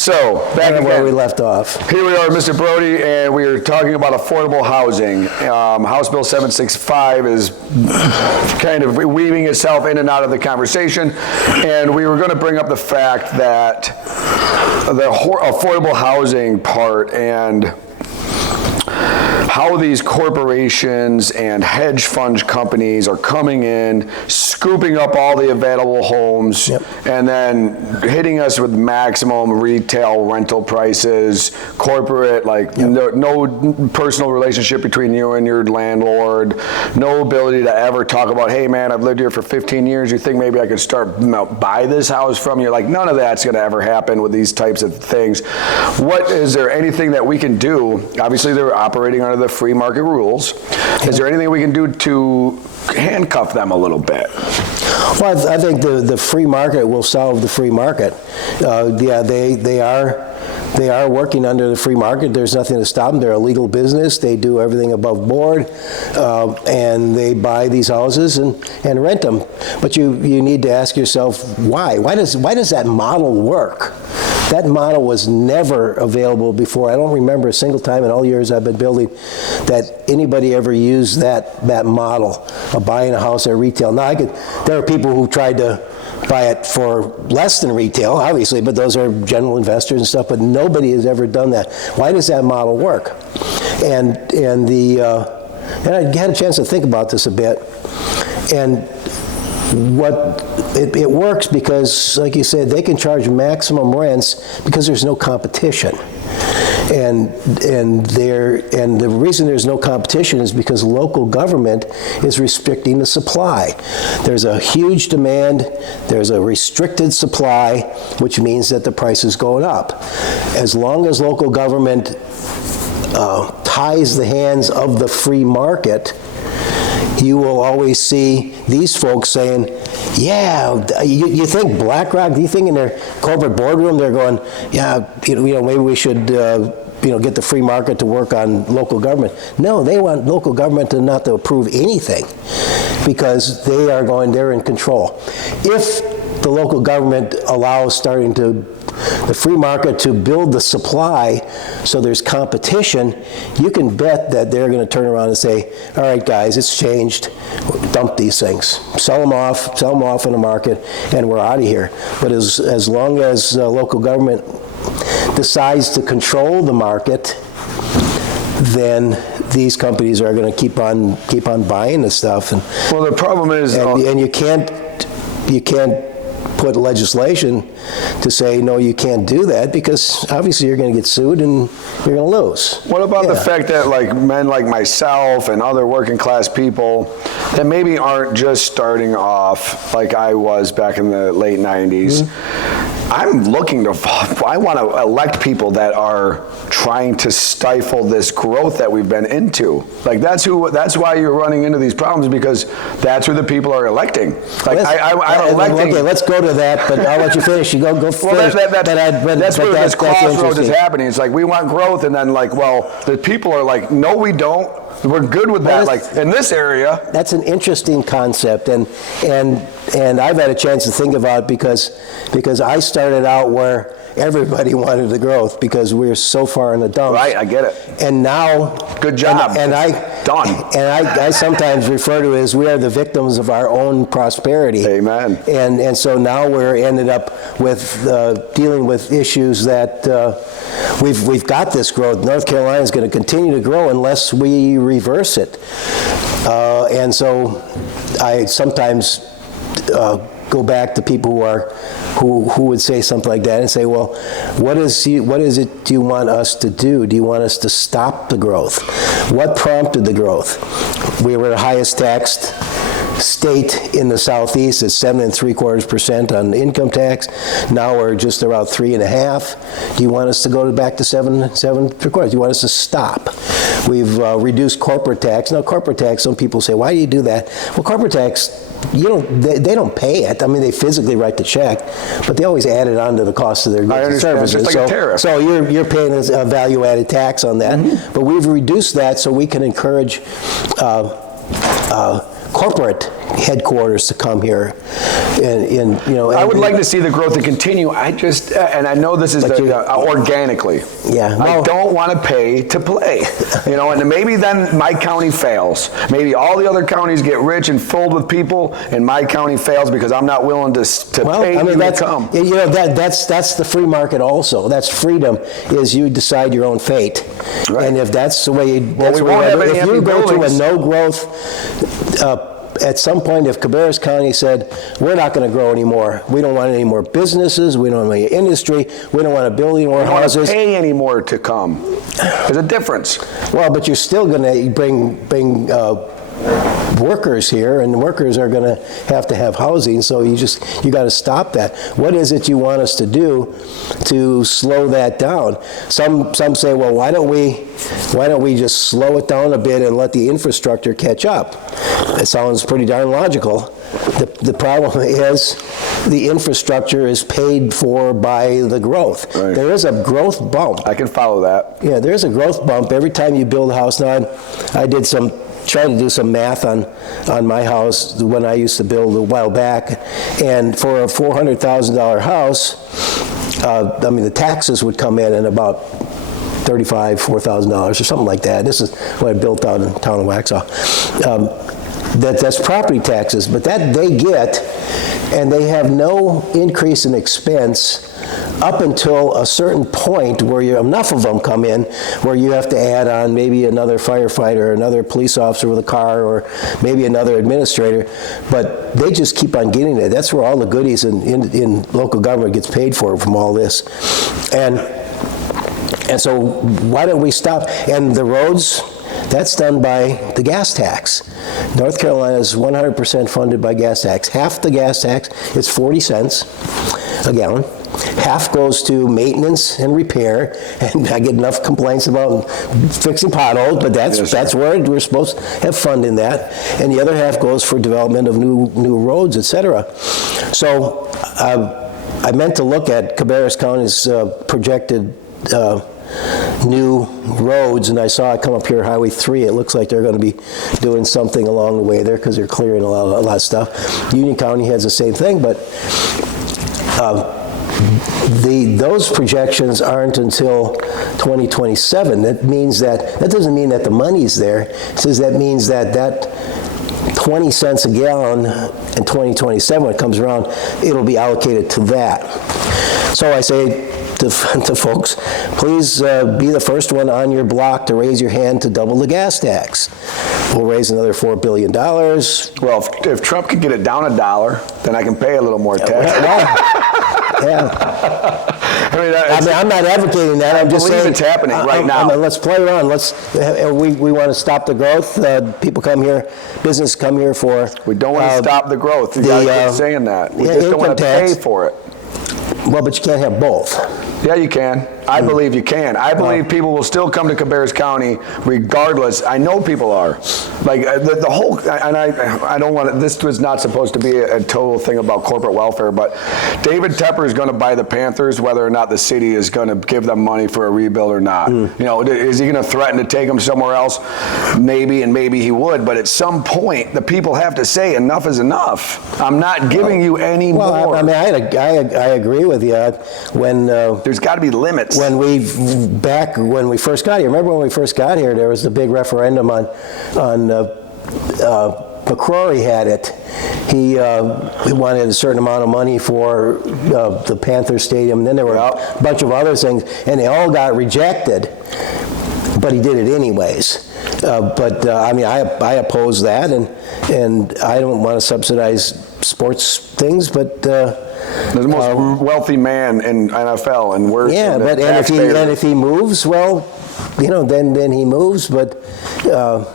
So, back again, where we left off. Here we are, Mr. Brody, and we are talking about affordable housing. House Bill 765 is kind of weaving itself in and out of the conversation, and we were going to bring up the fact that the affordable housing part and how these corporations and hedge fund companies are coming in, scooping up all the available homes, and then hitting us with maximum retail rental prices, corporate, like no personal relationship between you and your landlord, no ability to ever talk about, hey man, I've lived here for 15 years, you think maybe I could start buy this house from you? Like, none of that's going to ever happen with these types of things. Is there anything that we can do? Obviously, they're operating under the free market rules. Is there anything we can do to handcuff them a little bit? Well, I think the free market will solve the free market. They are working under the free market. There's nothing to stop them. They're a legal business. They do everything above board, and they buy these houses and rent them. But you need to ask yourself why. Why does that model work? That model was never available before. I don't remember a single time in all years I've been building that anybody ever used that model of buying a house at retail. Now, there are people who tried to buy it for less than retail, obviously, but those are general investors and stuff, but nobody has ever done that. Why does that model work? And I had a chance to think about this a bit, and it works because, like you said, they can charge maximum rents because there's no competition. And the reason there's no competition is because local government is restricting the supply. There's a huge demand, there's a restricted supply, which means that the price is going up. As long as local government ties the hands of the free market, you will always see these folks saying, yeah, you think BlackRock, do you think in their corporate boardroom they're going, yeah, maybe we should get the free market to work on local government? No, they want local government not to approve anything because they're in control. If the local government allows the free market to build the supply so there's competition, you can bet that they're going to turn around and say, all right, guys, it's changed. Dump these things. Sell them off in the market, and we're out of here. But as long as local government decides to control the market, then these companies are going to keep on buying the stuff. Well, the problem is, and you can't put legislation to say, no, you can't do that, because obviously you're going to get sued and you're going to lose. What about the fact that men like myself and other working class people that maybe aren't just starting off like I was back in the late 90s, I want to elect people that are trying to stifle this growth that we've been into. Like, that's why you're running into these problems, because that's who the people are electing. Like, I'm electing. Okay, let's go to that, but I'll let you finish. You go finish. Well, that's where this crossroads is happening. It's like, we want growth, and then the people are like, no, we don't. We're good with that. Like, in this area. That's an interesting concept, and I've had a chance to think about it because I started out where everybody wanted the growth because we were so far in the dumps. Right, I get it. And now, good job. Done. And I sometimes refer to it as we are the victims of our own prosperity. Amen. And so now we're ended up with dealing with issues that we've got this growth. North Carolina is going to continue to grow unless we reverse it. And so I sometimes go back to people who would say something like that and say, well, what is it do you want us to do? Do you want us to stop the growth? What prompted the growth? We were the highest taxed state in the Southeast at 7.75% on income tax. Now we're just around 3.5%. Do you want us to go back to 7.75%? Do you want us to stop? We've reduced corporate tax. Now, corporate tax, some people say, why do you do that? Well, corporate tax, they don't pay it. I mean, they physically write the check, but they always add it on to the cost of their goods and services. It's like a tariff. So you're paying a value-added tax on that. Mm-hmm. But we've reduced that so we can encourage corporate headquarters to come here. And you know, I would like to see the growth to continue. I just, and I know this is organically. Yeah. I don't want to pay to play. You know, and maybe then my county fails. Maybe all the other counties get rich and filled with people, and my county fails because I'm not willing to pay you to come. You know, that's the free market also. That's freedom, is you decide your own fate. Right. And if that's the way you, Well, we won't have any if empty you go to a buildings. no growth, at some point, if Cabarrus County said, we're not going to grow anymore, we don't want any more businesses, we don't want any industry, we don't want to build any more houses. We don't want to pay any more to come. There's a difference. Well, but you're still going to bring workers here, and workers are going to have housing, so you got to stop that. What is it you want us to do to slow that down? Some say, well, why don't we just slow it down a bit and let the infrastructure catch up? It sounds pretty darn logical. The problem is the infrastructure is paid for by the growth. Right. There is a growth bump. I can follow that. Yeah, there's a growth bump every time you build a house. Now, I did trying to do some math on my house when I used to build a while back, and for a $400,000 house, I mean, the taxes would come in at about $4,000 or something like that. This is what I built out in the town of Waxhaw. That's property taxes, but that they get, and they have no increase in expense up until a certain point where enough of them come in where you have to add on maybe another firefighter, another police officer with a car, or maybe another administrator, but they just keep on getting it. That's where all the goodies in local government gets paid for from all this. And so why don't we stop? And the roads, that's done by the gas tax. North Carolina is 100% funded by gas tax. Half the gas tax is 40 cents a gallon. Half goes to maintenance and repair, and I get enough complaints about fixing potholes, but that's where we're supposed to have fund in that. And the other half goes for development of new roads, et cetera. So I meant to look at Cabarrus County's projected new roads, and I saw it come up here, Highway 3. It looks like they're going to be doing something along the way there because they're clearing a lot of stuff. Union County has the same thing, but those projections aren't until 2027. That means that doesn't mean that the money's there. It says that means that 20 cents a gallon in 2027, when it comes around, it'll be allocated to that. So I say to folks, please be the first one on your block to raise your hand to double the gas tax. We'll raise another $4 billion. Well, if Trump could get it down $1, then I can pay a little more tax. Yeah. I mean, I'm not advocating that. I'm just saying it's happening right now. Let's play around. We want to stop the growth. People come here, business come here for. We don't want to stop the growth. You got to keep saying that. We just don't want to pay for it. Well, but you can't have both. Yeah, you can. I believe you can. I believe people will still come to Cabarrus County regardless. I know people are. Like the whole, and I don't want to, this was not supposed to be a total thing about corporate welfare, but David Tepper is going to buy the Panthers whether or not the city is going to give them money for a rebuild or not. You know, is he going to threaten to take them somewhere else? Maybe, and maybe he would, but at some point the people have to say enough is enough. I'm not giving you any more. Well, I mean, I agree with you. When there's got to be limits. When we first got here, remember when we first got here, there was the big referendum on McCrory had it. He wanted a certain amount of money for the Panther Stadium, and then there were a bunch of other things, and they all got rejected, but he did it anyways. I mean, I oppose that, and I don't want to subsidize sports things, but there's the most wealthy man in NFL, and we're if he moves, well, you know, then he moves. But there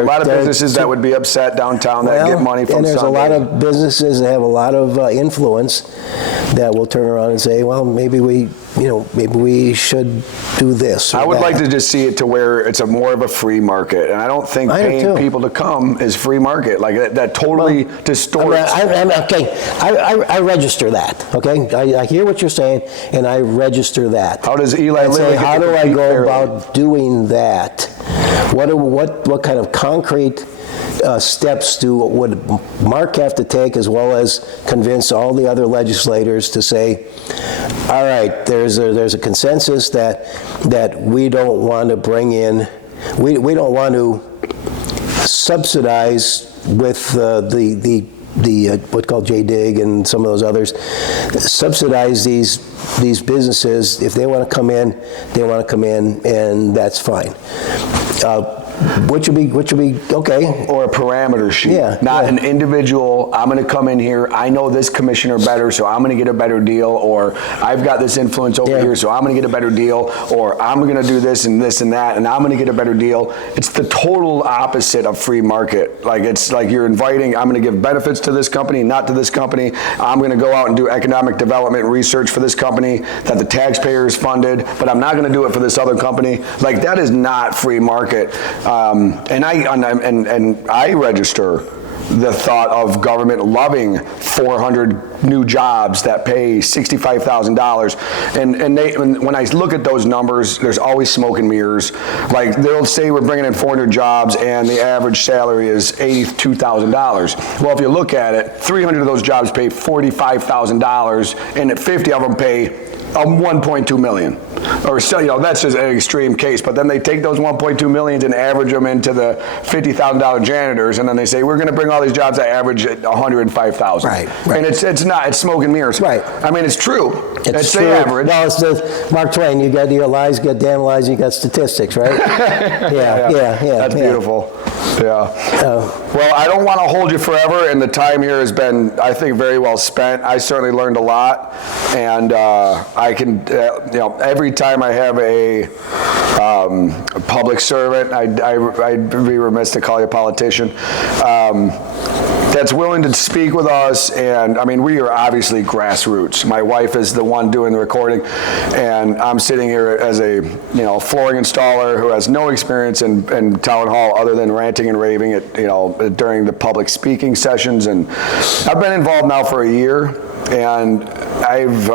are a lot of businesses that would be upset downtown that get money from. And there's a lot of businesses that have a lot of influence that will turn around and say, well, maybe we should do this. I would like to just see it to where it's more of a free market, and I don't think paying people to come is free market. Like that totally distorts. I register that. Okay, I hear what you're saying, and I register that. How does Eli Lilly get how do I go fairly? about doing that? What kind of concrete steps would Mark have to take, as well as convince all the other legislators to say, all right, there's a consensus that we don't want to bring in, we don't want to subsidize with the what's called JDIG and some of those others, subsidize these businesses. If they want to come in, they want to come in, and that's fine. Which would be okay. Or a parameter sheet, not yeah. an individual, I'm going to come in here, I know this commissioner better, so I'm going to get a better deal, or I've got this influence over here, so I'm going to get a better deal, or I'm going to do this and that, and I'm going to get a better deal. It's the total opposite of free market. Like, it's like you're inviting, I'm going to give benefits to this company, not to this company. I'm going to go out and do economic development and research for this company that the taxpayers funded, but I'm not going to do it for this other company. Like, that is not free market. And I register the thought of government loving 400 new jobs that pay $65,000. And when I look at those numbers, there's always smoke and mirrors. Like, they'll say we're bringing in 400 jobs and the average salary is $82,000. Well, if you look at it, 300 of those jobs pay $45,000, and 50 of them pay 1.2 million. Or so, that's just an extreme case. But then they take those 1.2 millions and average them into the $50,000 janitors, and then they say we're going to bring all these jobs that average at 105,000. Right. And it's smoke and mirrors. Right. I mean, it's true. It's true. the average. No, it's the Mark Twain. You got your lies, you got damn lies, you got statistics, right? Yeah. That's beautiful. Yeah. Well, I don't want to hold you forever, and the time here has been, I think, very well spent. I certainly learned a lot, and I can, every time I have a public servant, I'd be remiss to call you a politician, that's willing to speak with us. And I mean, we are obviously grassroots. My wife is the one doing the recording, and I'm sitting here as a flooring installer who has no experience in town hall other than ranting and raving at during the public speaking sessions. And I've been involved now for a year, and I've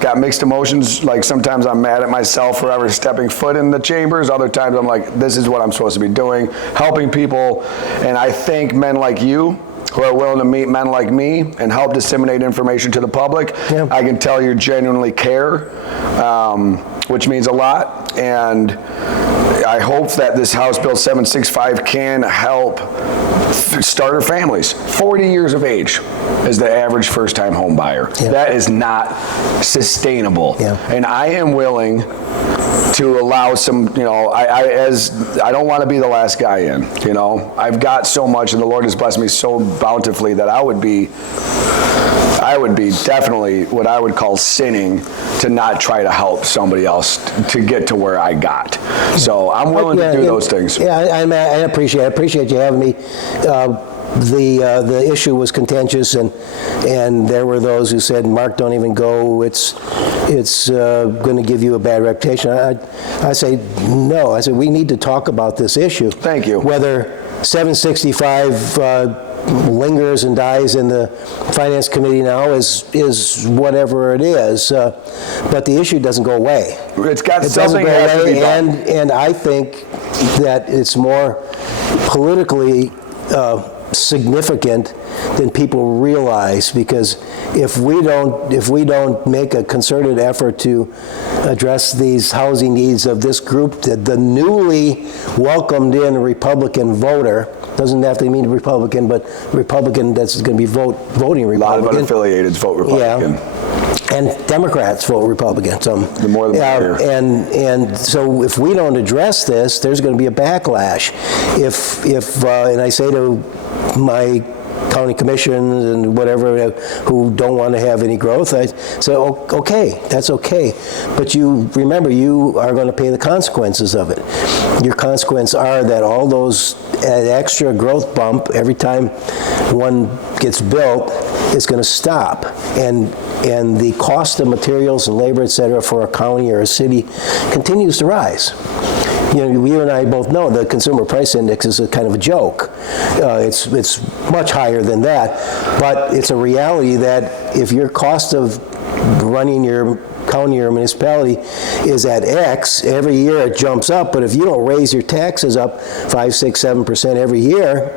got mixed emotions. Like, sometimes I'm mad at myself for ever stepping foot in the chambers. Other times I'm like, this is what I'm supposed to be doing, helping people. And I thank men like you who are willing to meet men like me and help disseminate information to the public. Yeah. I can tell you genuinely care, which means a lot. And I hope that this House Bill 765 can help starter families. 40 years of age is the average first-time home buyer. Yeah. That is not sustainable. Yeah. And I am willing to allow some, I don't want to be the last guy in, I've got so much, and the Lord has blessed me so bountifully that I would be definitely what I would call sinning to not try to help somebody else to get to where I got. So I'm willing to do those things. Yeah, I appreciate you having me. The issue was contentious, and there were those who said, Mark, don't even go, it's going to give you a bad reputation. I say, no. I said, we need to talk about this issue. Thank you. Whether 765 lingers and dies in the Finance Committee now is whatever it is, but the issue doesn't go away. It's got something that has to be done. And I think that it's more politically significant than people realize, because if we don't make a concerted effort to address these housing needs of this group, the newly welcomed in Republican voter, doesn't have to mean Republican, but Republican that's going to be voting Republican. A lot of unaffiliated vote Republican. Yeah. And Democrats vote Republican. The more the better. And so if we don't address this, there's going to be a backlash. And I say to my county commissions and whatever who don't want to have any growth, I say, okay, that's okay. But you remember, you are going to pay the consequences of it. Your consequences are that all those extra growth bump every time one gets built is going to stop. And the cost of materials and labor, et cetera, for a county or a city continues to rise. You and I both know the consumer price index is a kind of a joke. It's much higher than that, but it's a reality that if your cost of running your county or municipality is at X, every year it jumps up, but if you don't raise your taxes up 5, 6, 7% every year,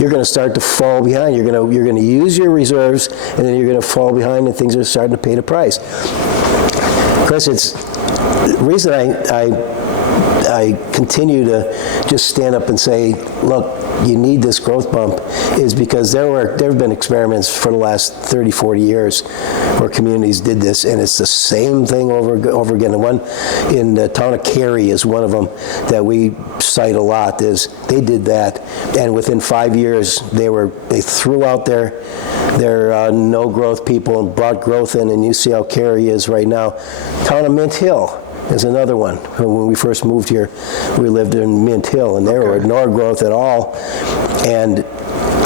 you're going to start to fall behind. You're going to use your reserves, and then you're going to fall behind, and things are starting to pay the price. Chris, it's the reason I continue to just stand up and say, look, you need this growth bump, is because there have been experiments for the last 30, 40 years where communities did this, and it's the same thing over again. The one in the town of Cary is one of them that we cite a lot. Is they did that, and within 5 years they threw out their no growth people and brought growth in, and you see how Cary is right now. Town of Mint Hill is another one. When we first moved here, we lived in Mint Hill, and there were no growth at all. And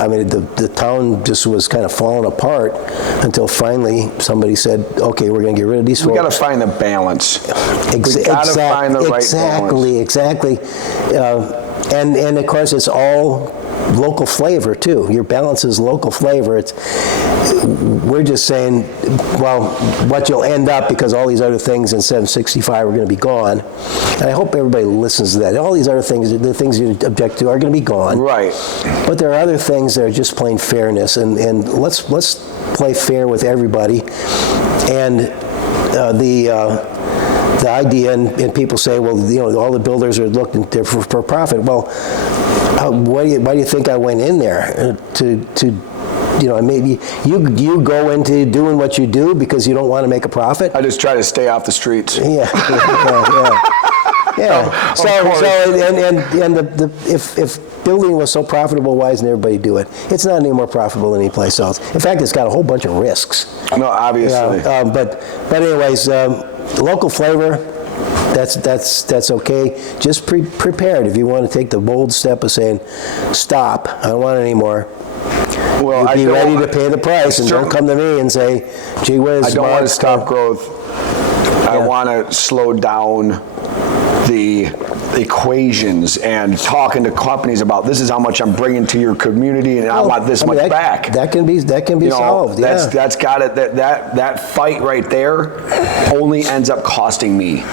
I mean, the town just was kind of falling apart until finally somebody said, okay, we're going to get rid of these folks. We got to find the balance. We got to find the right balance. Exactly. And of course, it's all local flavor too. Your balance is local flavor. We're just saying, well, what you'll end up, because all these other things in 765 are going to be gone, and I hope everybody listens to that. All these other things, the things you object to, are going to be gone. Right. But there are other things that are just plain fairness, and let's play fair with everybody. And the idea, and people say, well, you know, all the builders are looking there for profit. Well, why do you think I went in there you know, maybe you go into doing what you do because you don't want to make a profit? I just try to stay off the streets. Yeah. If building was so profitable, why doesn't everybody do it? It's not any more profitable than any place else. In fact, it's got a whole bunch of risks. No, obviously. But anyways, local flavor. That's okay. Just prepared if you want to take the bold step of saying, stop, I don't want it anymore. Well, be ready to pay the price, and don't come to me and say, gee whiz. I don't want to stop growth. I want to slow down the equations and talking to companies about, this is how much I'm bringing to your community, and I want this much back. That can be solved. That's got it. That fight right there only ends up costing me.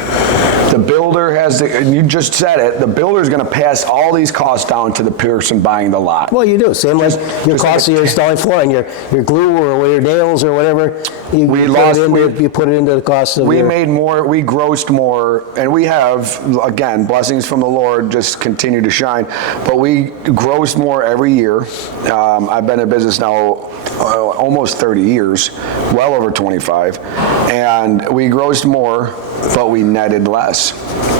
The builder has to, and you just said it, the builder is going to pass all these costs down to the person buying the lot. Well, you do. Same like your cost of your installing flooring, your glue or your nails or whatever, you put it into the cost of we grossed more, and we have, again, blessings from the Lord just continue to shine, but we grossed more every year. I've been in business now almost 30 years, well over 25, and we grossed more, but we netted less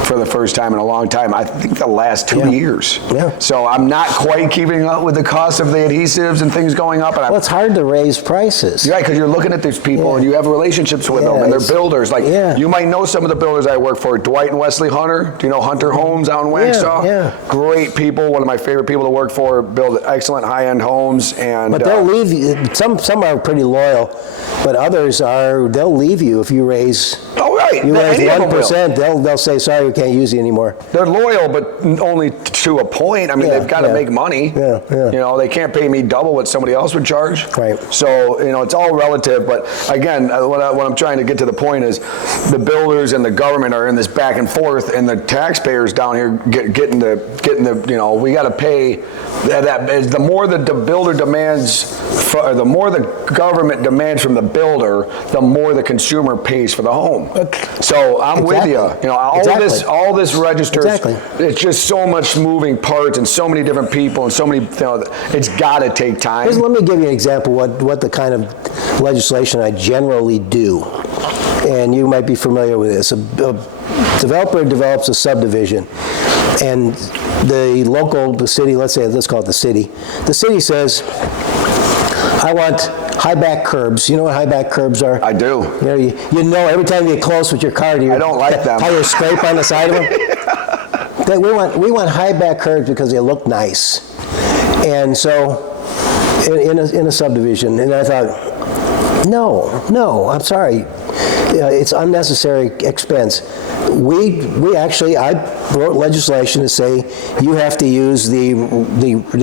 for the first time in a long time. I think the last 2 years. Yeah. So I'm not quite keeping up with the cost of the adhesives and things going up. And it's hard to raise prices. You're right, because you're looking at these people and you have relationships with them, and they're builders. Like you might know some of the builders I work for. Dwight and Wesley Hunter. Do you know Hunter Homes out in Waxhaw? Yeah. Great people. One of my favorite people to work for. Build excellent high-end homes. But they'll leave you. Some are pretty loyal, but others they'll leave you if you raise. Oh right. You raise 1%. They'll say, sorry, we can't use you anymore. They're loyal, but only to a point. I mean, they've got to make money. Yeah. You know, they can't pay me double what somebody else would charge. Right. So, you know, it's all relative. But again, what I'm trying to get to the point is the builders and the government are in this back and forth, and the taxpayers down here getting the you know, we got to pay that. The more the builder demands, the more the government demands from the builder, the more the consumer pays for the home. So I'm with you. You know, all this registers. Exactly. It's just so much moving parts and so many different people and so many. You know, it's got to take time. Let me give you an example what the kind of legislation I generally do, and you might be familiar with this. A developer develops a subdivision, and the city, let's call it the city. The city says, I want high back curbs. You know what high back curbs are? I do. You know every time you get close with your car, I don't like them. How you scrape on the side of them? We want high back curbs because they look nice. And so in a subdivision, and I thought, no, I'm sorry. It's unnecessary expense. I wrote legislation to say you have to use the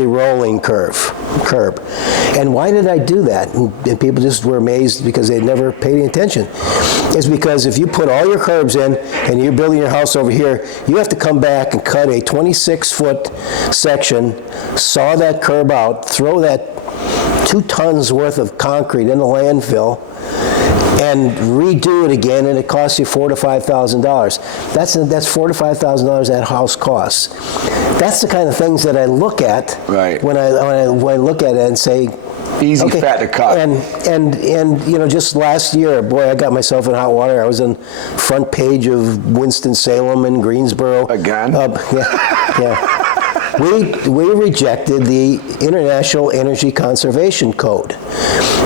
rolling curve. curb. And why did I do that? And people just were amazed because they'd never paid any attention. It's because if you put all your curbs in and you're building your house over here, you have to come back and cut a 26-foot section, saw that curb out, throw that 2 tons worth of concrete in the landfill, and redo it again, and it costs you $4,000 to $5,000. That's $4,000 to $5,000 that house costs. That's the kind of things that I look at when I look at it and say, easy, okay, fat to cut. And you know, just last year, boy, I got myself in hot water. I was on front page of Winston-Salem and Greensboro. Again? Yeah. We rejected the International Energy Conservation Code.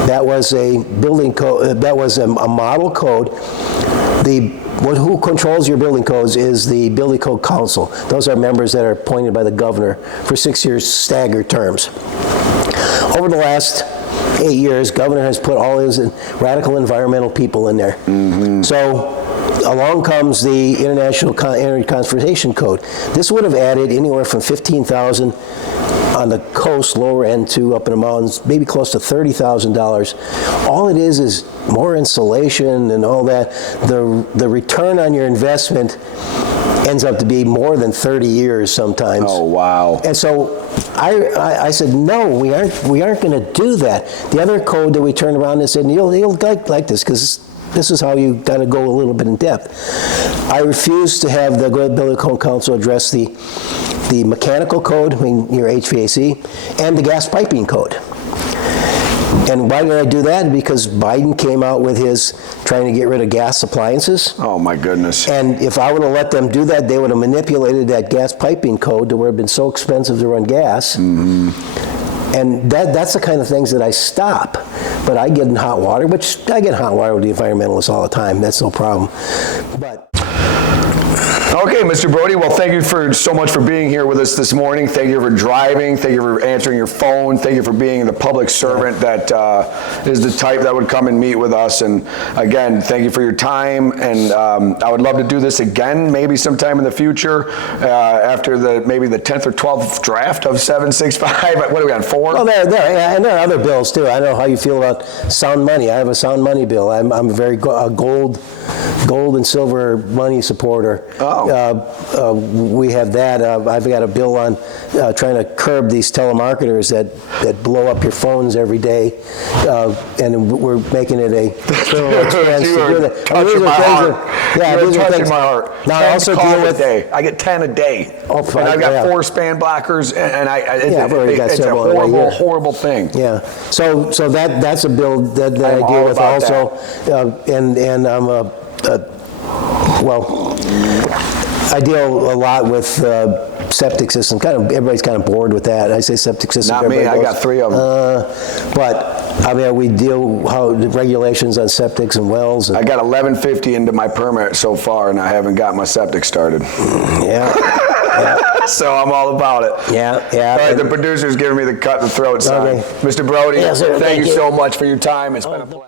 That was a building code. That was a model code. Who controls your building codes is the Building Code Council. Those are members that are appointed by the governor for 6 years staggered terms. Over the last 8 years, governor has put all his radical environmental people in there. Mm-hmm. So along comes the International Energy Conservation Code. This would have added anywhere from 15,000 on the coast, lower end, to up in the mountains, maybe close to $30,000. All it is more insulation and all that. The return on your investment ends up to be more than 30 years sometimes. Oh, wow. And so I said, no, we aren't going to do that. The other code that we turned around and said, you'll like this, because this is how you got to go a little bit in depth. I refused to have the Building Code Council address the mechanical code, I mean, your HVAC, and the gas piping code. And why did I do that? Because Biden came out with his trying to get rid of gas appliances. Oh, my goodness. And if I would have let them do that, they would have manipulated that gas piping code to where it had been so expensive to run gas. Mm-hmm. And that's the kind of things that I stop. But I get in hot water, which I get in hot water with the environmentalists all the time. That's no problem. But okay, Mr. Brody, well, thank you so much for being here with us this morning. Thank you for driving. Thank you for answering your phone. Thank you for being the public servant that is the type that would come and meet with us. And again, thank you for your time. And I would love to do this again, maybe sometime in the future, after maybe the 10th or 12th draft of 765. What are we on, 4? Well, and there are other bills too. I know how you feel about sound money. I have a sound money bill. I'm a very gold and silver money supporter. Oh. We have that. I've got a bill on trying to curb these telemarketers that blow up your phones every day, and we're making it a criminal expense to do that. Touching my heart. You're touching my heart. Now, I also deal with. I get 10 a day. Oh, and I've got 4 spam blockers, and it's a horrible thing. Yeah. So that's a bill that I deal with also, and I'm I deal a lot with septic system. Everybody's kind of bored with that. I say septic system. Not me. I got 3 of them. But I mean, we deal how the regulations on septics and wells. I got 1150 into my permit so far, and I haven't got my septic started. Yeah. So I'm all about it. Yeah. All right, the producer's giving me the cut in the throat sign. Okay. Mr. Brody, yes, sir, thank you so much for your time. It's been a pleasure.